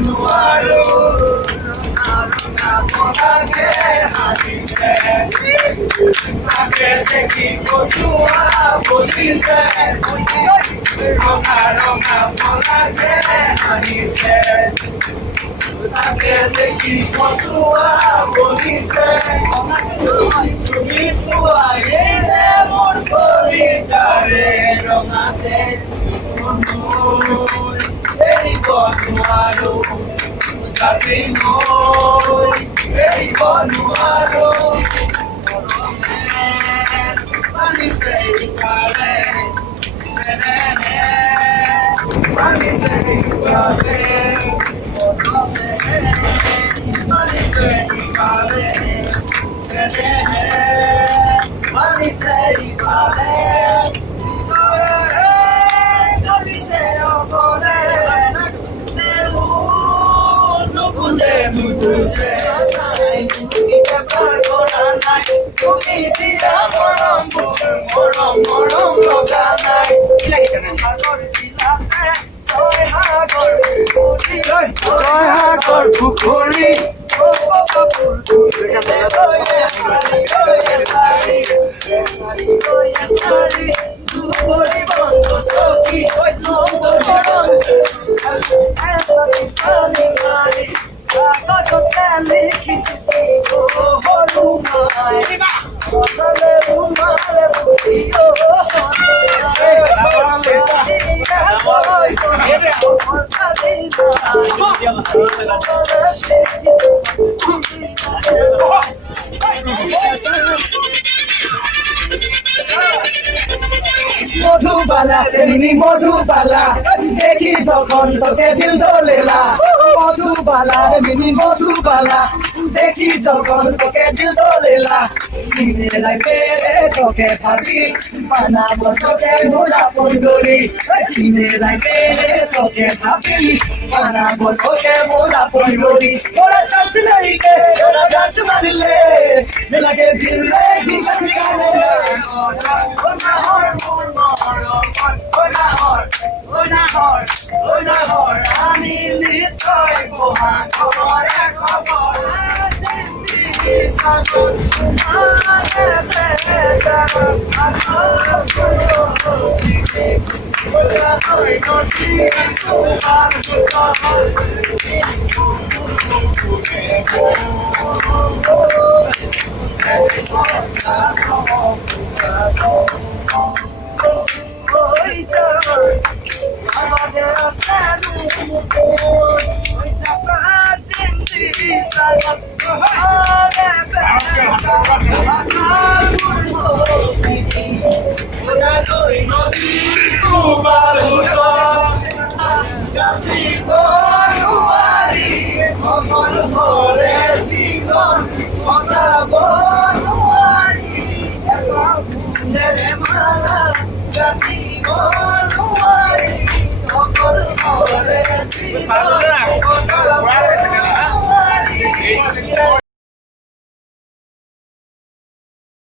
নোৱাৰো ৰঙা পতাকে হাঁহিছে তাকে দেখি কচুৱা বলিছে ৰঙা পতাকে হাঁহিছে তাকে দেখি কচুৱা বলিছে তুমি চোৱাগে মোৰ কলিজাৰে ৰঙাতে এৰিব নোৱাৰো জাতি নৈ এৰিব নোৱাৰো পানিছে ইফালে চেনেহে পানিছে ইফালে পানিছে ইফালে চেনেহে পানিছে ইফালে তুমি দিয়া মৰম লগা নাই সাগৰ জিলাতে জয় সাগৰ পুখুৰী দুপৰি বন্ধ চকী পানী মাৰি কাগজতে লিখিছিলি হনুমাই বদলে উমালে বুদ্ধি মধুবালা তেমনি মধুবালা দেখি যখন তোকে দিল দোলেলা মধুবালা তেমনি মধুবালা দেখি যখন তোকে দিল দোলেলা কিনে লাগে তোকে ভাবি বানাবো তোকে ভোলা পুন্ডরি কিনে লাগে তোকে ভাবি বানাবো তোকে ভোলা পুন্ডরি ওরা চাচ্ছ লাইকে ওরা যাচ্ছ মারিলে লাগে ঝিললে ঝিলকা শিকালে আনিলি তই বহা খবৰে খবৰ আমাদের সানু ওই চাপাতেন দিশা ওরে বেকা আকাপুর হইতি ওরা লই নদী কুমার হুতো গাছি বনুয়ারি অমর হরে জীবন কথা বনুয়ারি একা ফুলের মালা গাছি বনুয়ারি অমর হরে জীবন কথা